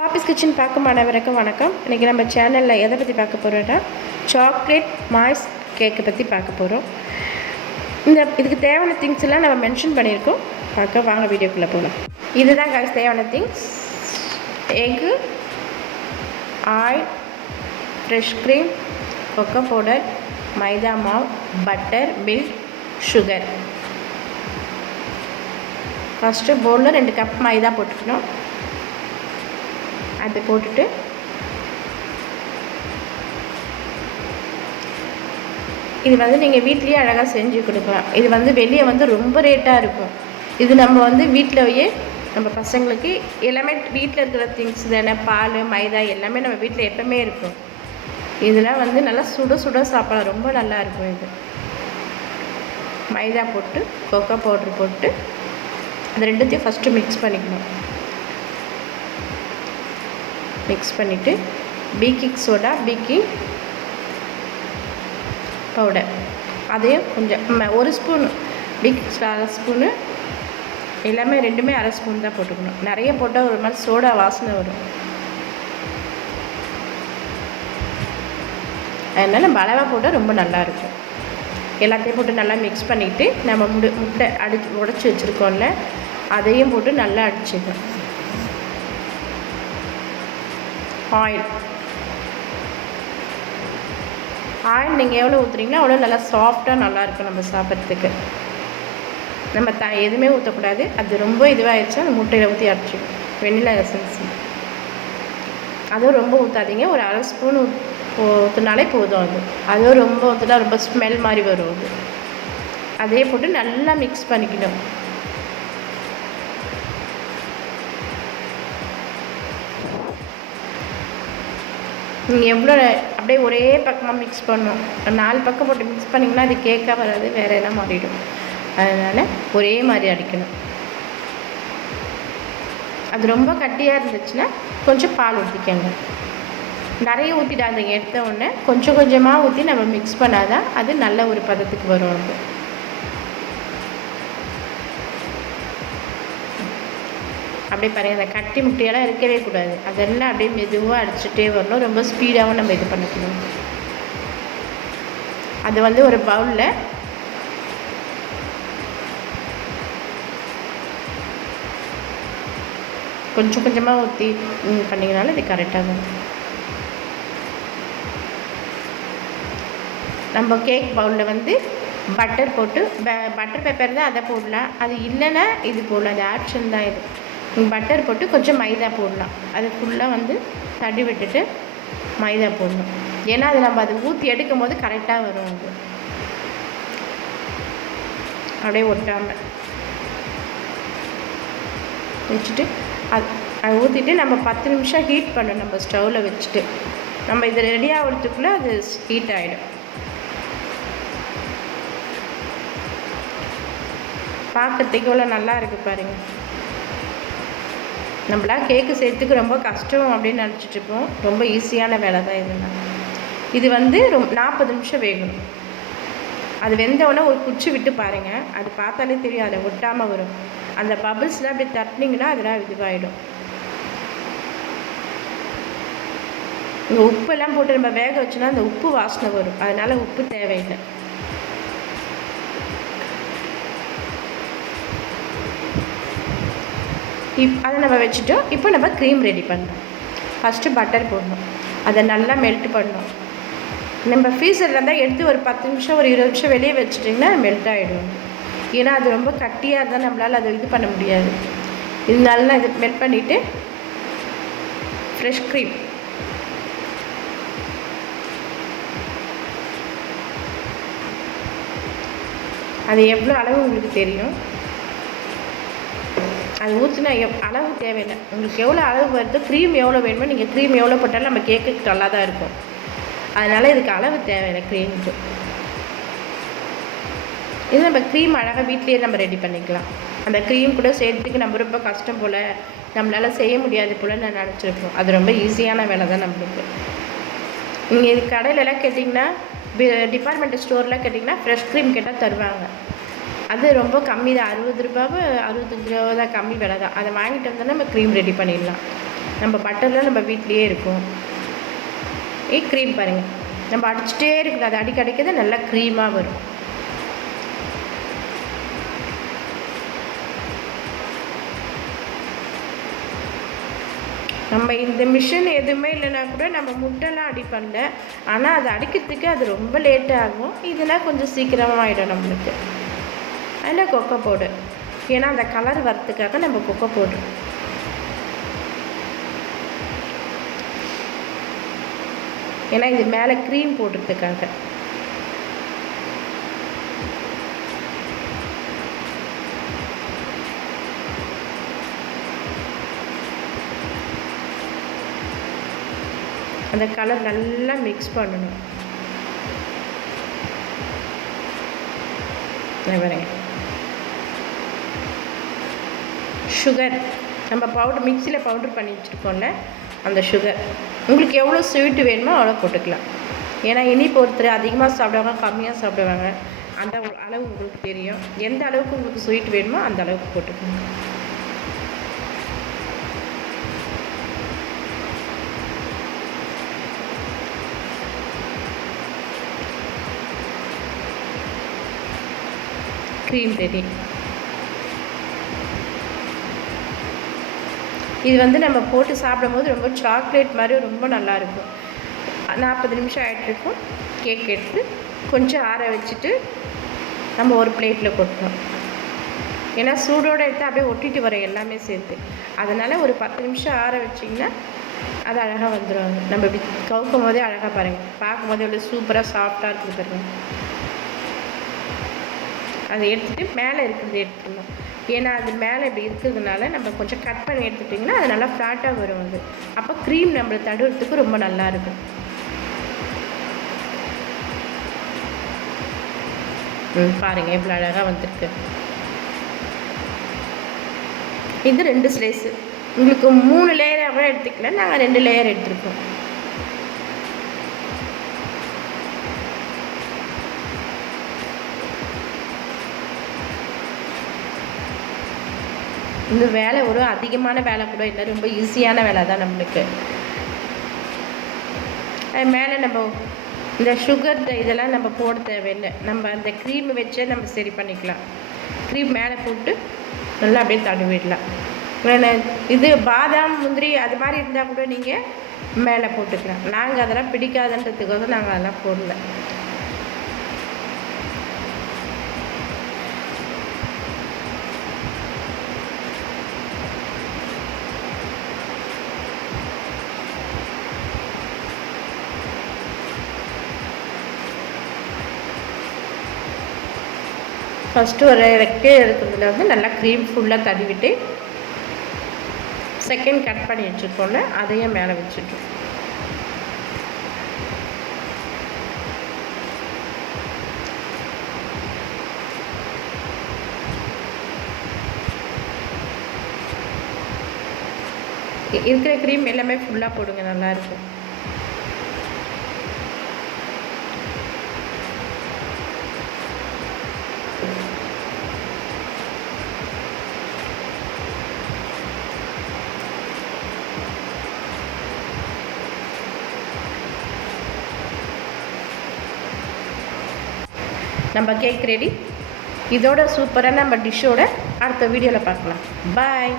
பாப்பிஸ் kitchen பார்க்கும் அனைவருக்கும் வணக்கம். இன்றைக்கி நம்ம சேனலில் எதை பற்றி பார்க்க போகிறோன்னா சாக்லேட் மாய்ஸ் கேக்கை பற்றி பார்க்க போகிறோம். இதுக்கு தேவையான திங்ஸ் எல்லாம் நம்ம மென்ஷன் பண்ணியிருக்கோம். பார்க்க வாங்க வீடியோக்குள்ளே போகலாம். இதுதான் guys தேவையான things: egg, oil, fresh cream, cocoa powder, maida மாவு, பட்டர், மில்க், சுகர். ஃபஸ்ட்டு பவுலில் 2 கப் மைதா போட்டுக்கணும். அது போட்டுட்டு இது நீங்கள் வீட்லேயே அழகாக செஞ்சு கொடுக்கலாம். இது வெளியே ரொம்ப ரேட்டாக இருக்கும். இது நம்ம வீட்டிலேயே நம்ம பசங்களுக்கு எல்லாமே வீட்டில் இருக்கிற திங்ஸ் தானே. பால், மைதா எல்லாமே நம்ம வீட்டில் எப்பவுமே இருக்கும். இதெல்லாம் நல்லா சுட சுட சாப்பிடலாம். ரொம்ப நல்லாயிருக்கும். இது மைதா போட்டு கொக்கோ பவுட்ரு போட்டு அது ரெண்டுத்தையும் ஃபஸ்ட்டு மிக்ஸ் பண்ணிக்கணும். மிக்ஸ் பண்ணிவிட்டு பேக்கிங் சோடா, பேக்கிங் பவுடர் அதையும் கொஞ்சம் 1 ஸ்பூன், பேக்கிங் சோடா 1/2 ஸ்பூனு, எல்லாமே ரெண்டுமே 1/2 ஸ்பூன் தான் போட்டுக்கணும். நிறைய போட்டால் ஒரு மாதிரி சோடா வாசனை வரும். அதனால் நம்ம அளவாக போட்டால் ரொம்ப நல்லாயிருக்கும். எல்லாத்தையும் போட்டு நல்லா மிக்ஸ் பண்ணிவிட்டு நம்ம முட்டை உடச்சி வச்சுருக்கோம்ல, அதையும் போட்டு நல்லா அடிச்சுக்கணும். ஆயில் நீங்கள் எவ்வளோ ஊற்றுறீங்களோ அவ்வளோ நல்லா சாஃப்டாக நல்லாயிருக்கும் நம்ம சாப்பிட்றதுக்கு. நம்ம எதுவுமே ஊற்றக்கூடாது. அது ரொம்ப இதுவாகிடுச்சா அந்த முட்டையில் ஊற்றி அடிச்சிடும். வெண்ணிலா எசன்ஸ் அதுவும் ரொம்ப ஊற்றாதீங்க. ஒரு 1/2 ஸ்பூன் ஊற்றினாலே போதும். அதுவும் ரொம்ப ஊற்றினா ரொம்ப ஸ்மெல் மாதிரி வரும். அதே போட்டு நல்லா மிக்ஸ் பண்ணிக்கணும். நீங்கள் எவ்வளோ அப்படியே ஒரே பக்கமாக மிக்ஸ் பண்ணணும். 4 பக்கம் போட்டு மிக்ஸ் பண்ணிங்கன்னா அது கேக்காக வராது, வேறு என்ன மாறிடும். அதனால் ஒரே மாதிரி அடிக்கணும். அது ரொம்ப கட்டியாக இருந்துச்சுன்னா கொஞ்சம் பால் ஊற்றிக்கங்க. நிறைய ஊற்றிடாதீங்க. எடுத்த உடனே கொஞ்சம் கொஞ்சமாக ஊற்றி நம்ம மிக்ஸ் பண்ணாதான் அது நல்ல ஒரு பதத்துக்கு வரும். அப்படியே பாருங்கள், அந்த கட்டி முட்டையெல்லாம் இருக்கவே கூடாது. அதெல்லாம் அப்படியே மெதுவாக அடிச்சுட்டே வரணும். ரொம்ப ஸ்பீடாகவும் நம்ம இது பண்ணிக்கணும். அது ஒரு பவுலில் கொஞ்சம் கொஞ்சமாக ஊற்றி பண்ணிங்கனாலும் இது கரெக்டாக வரும். நம்ம கேக் பவுலில் பட்டர் போட்டு பட்டர் பேப்பர் தான் அதை போடலாம். அது இல்லைன்னா இது போடலாம். அது ஆப்ஷன் தான். இது பட்டர் போட்டு கொஞ்சம் மைதா போடலாம். அது ஃபுல்லாக தடி விட்டுட்டு மைதா போடணும். ஏன்னா அது நம்ம அதை ஊற்றி எடுக்கும் போது கரெக்டாக வரும். அப்படியே ஒட்டாமல் வச்சுட்டு அதை ஊற்றிட்டு நம்ம 10 நிமிஷம் ஹீட் பண்ணணும். நம்ம ஸ்டவ்வில் வச்சுட்டு நம்ம இது ரெடி ஆகிறதுக்குள்ளே அது ஹீட் ஆகிடும். பார்க்கறதுக்கு இவ்வளோ நல்லா இருக்குது பாருங்கள். நம்மளாம் கேக்கு செய்கிறதுக்கு ரொம்ப கஷ்டம் அப்படின்னு நினச்சிட்ருப்போம். ரொம்ப ஈஸியான வேலை தான் இதுதான். இது 40 நிமிஷம் வேகணும். அது வெந்தவுடனே ஒரு குச்சி விட்டு பாருங்கள். அது பார்த்தாலே தெரியும், அதை ஒட்டாமல் வரும். அந்த பபிள்ஸ்லாம் அப்படி தட்டினீங்கன்னா அதெல்லாம் இதுவாகிடும். இங்கே உப்பெல்லாம் போட்டு நம்ம வேக வச்சோன்னா அந்த உப்பு வாசனை வரும். அதனால் உப்பு தேவையில்லை. அதை நம்ம வச்சுட்டோம். இப்போ நம்ம க்ரீம் ரெடி பண்ணணும். ஃபஸ்ட்டு பட்டர் போடணும். அதை நல்லா மெல்ட் பண்ணணும். நம்ம ஃப்ரீசரில் இருந்தால் எடுத்து ஒரு 10 நிமிஷம், ஒரு 20 நிமிஷம் வெளியே வச்சுட்டிங்கன்னா மெல்ட் ஆகிடும். ஏன்னா அது ரொம்ப கட்டியாக இருந்தால் நம்மளால் அதை இது பண்ண முடியாது. இது நல்லா இது மெல்ட் பண்ணிவிட்டு ஃப்ரெஷ் க்ரீம் அது எவ்வளோ அளவு உங்களுக்கு தெரியும். அது ஊற்றினா அளவு தேவையில்லை. உங்களுக்கு எவ்வளோ அளவு வருதோ, க்ரீம் எவ்வளோ வேணுமோ, நீங்கள் க்ரீம் எவ்வளோ போட்டாலும் நம்ம கேக்குக்கு நல்லா தான் இருக்கும். அதனால் இதுக்கு அளவு தேவையில்லை க்ரீமுக்கு. இது நம்ம க்ரீம் அழகாக வீட்லேயே நம்ம ரெடி பண்ணிக்கலாம். அந்த க்ரீம் கூட செய்கிறதுக்கு நம்ம ரொம்ப கஷ்டம் போல், நம்மளால் செய்ய முடியாது போல் நான் நினச்சிருப்போம். அது ரொம்ப ஈஸியான வேலை தான் நம்மளுக்கு. நீங்கள் இது கடையிலலாம் கேட்டிங்கன்னா, டிபார்ட்மெண்ட் ஸ்டோர்லாம் கேட்டிங்கன்னா ஃப்ரெஷ் க்ரீம் கேட்டால் தருவாங்க. அது ரொம்ப கம்மி தான். 60 ரூபாவோ 65 ரூபா தான், கம்மி விலை தான். அதை வாங்கிட்டு வந்தோன்னா நம்ம க்ரீம் ரெடி பண்ணிடலாம். நம்ம பட்டர்லாம் நம்ம வீட்லேயே இருக்கும். க்ரீம் பாருங்கள், நம்ம அடிச்சுட்டே இருக்குது, அது அடிக்க அடிக்கிறது நல்லா க்ரீமாக வரும். நம்ம இந்த மிஷின் எதுவுமே இல்லைனா கூட நம்ம முட்டைலாம் அடிப்பண்ல, ஆனால் அது அடிக்கிறதுக்கு அது ரொம்ப லேட் ஆகும். இதெல்லாம் கொஞ்சம் சீக்கிரமாக ஆகிடும் நம்மளுக்கு. அதில் கொக்கோ பவுடர், ஏன்னா அந்த கலர் வரத்துக்காக நம்ம கொக்கோ பவுடர். ஏன்னா இது மேலே க்ரீம் போடுறதுக்காக. அந்த கலர் நல்லா மிக்ஸ் பண்ணணும். பாருங்க, சுகர் நம்ம பவுடர் மிக்சியில் பவுடர் பண்ணி வச்சுருக்கோம்ல, அந்த சுகர் உங்களுக்கு எவ்வளோ ஸ்வீட்டு வேணுமோ அவ்வளோ போட்டுக்கலாம். ஏன்னா இனிப்பு ஒருத்தர் அதிகமாக சாப்பிடுவாங்க, கம்மியாக சாப்பிடுவாங்க. அந்த அளவு உங்களுக்கு தெரியும். எந்த அளவுக்கு உங்களுக்கு ஸ்வீட் வேணுமோ அந்த அளவுக்கு போட்டுக்கோங்க. Cream ready. இது வந்து நம்ம போட்டு சாப்பிடும்போது ரொம்ப சாக்லேட் மாதிரி ரொம்ப நல்லாயிருக்கும். 40 நிமிஷம் ஆகிட்டுருக்கும். கேக் எடுத்து கொஞ்சம் ஆற வச்சுட்டு நம்ம ஒரு பிளேட்டில் கொட்டணும். ஏன்னா சூடோடு எடுத்து அப்படியே ஒட்டிட்டு வர எல்லாமே சேர்த்து. அதனால் ஒரு 10 நிமிஷம் ஆற வச்சிங்கன்னா அது அழகாக வந்துடும். நம்ம இப்படி கவுக்கும் போதே அழகாக பாருங்கள், பார்க்கும்போதே எவ்வளோ சூப்பராக சாஃப்டாக இருக்குது பாருங்கள். அதை எடுத்துகிட்டு மேலே இருக்கிறது எடுத்துக்கணும். ஏன்னா அது மேலே இப்படி இருக்கிறதுனால நம்ம கொஞ்சம் கட் பண்ணி எடுத்துட்டிங்கன்னா அது நல்லா ஃப்ளாட்டாக வரும். அது அப்போ க்ரீம் நம்மளை தடுக்கிறதுக்கு ரொம்ப நல்லாயிருக்கும். பாருங்கள் எவ்வளோ அழகாக வந்திருக்கு. இது 2 ஸ்லைஸு. உங்களுக்கு 3 லேயராக கூட எடுத்துக்கல, நாங்கள் 2 லேயர் எடுத்துருக்கோம். இந்த வேலை ஒரு அதிகமான வேலை கூட இல்லை, ரொம்ப ஈஸியான வேலை தான் நம்மளுக்கு. அது மேலே நம்ம இந்த சுகர் இதெல்லாம் நம்ம போட தேவையில்லை. நம்ம அந்த க்ரீம் வச்சே நம்ம சரி பண்ணிக்கலாம். க்ரீம் மேலே போட்டு நல்லா அப்படியே தடவிடலாம். இது பாதாம் முந்திரி அது மாதிரி இருந்தால் கூட நீங்கள் மேலே போட்டுக்கலாம். நாங்கள் அதெல்லாம் பிடிக்காதுன்றதுக்காக நாங்கள் அதெல்லாம் போடல. ஃபஸ்ட்டு ஒரு ரெக்கே இருக்கிறதுல வந்து நல்லா க்ரீம் ஃபுல்லாக தடவிட்டு செகண்ட் கட் பண்ணி வச்சுருக்கோம்ல அதையும் மேலே வச்சுட்டோம். இருக்கிற க்ரீம் எல்லாமே ஃபுல்லாக போடுங்க, நல்லாயிருக்கும். நம்ம கேக் ரெடி. இதோட சூப்பராக நம்ம டிஷ்ஷோட அடுத்த வீடியோவில் பார்க்கலாம். பாய்.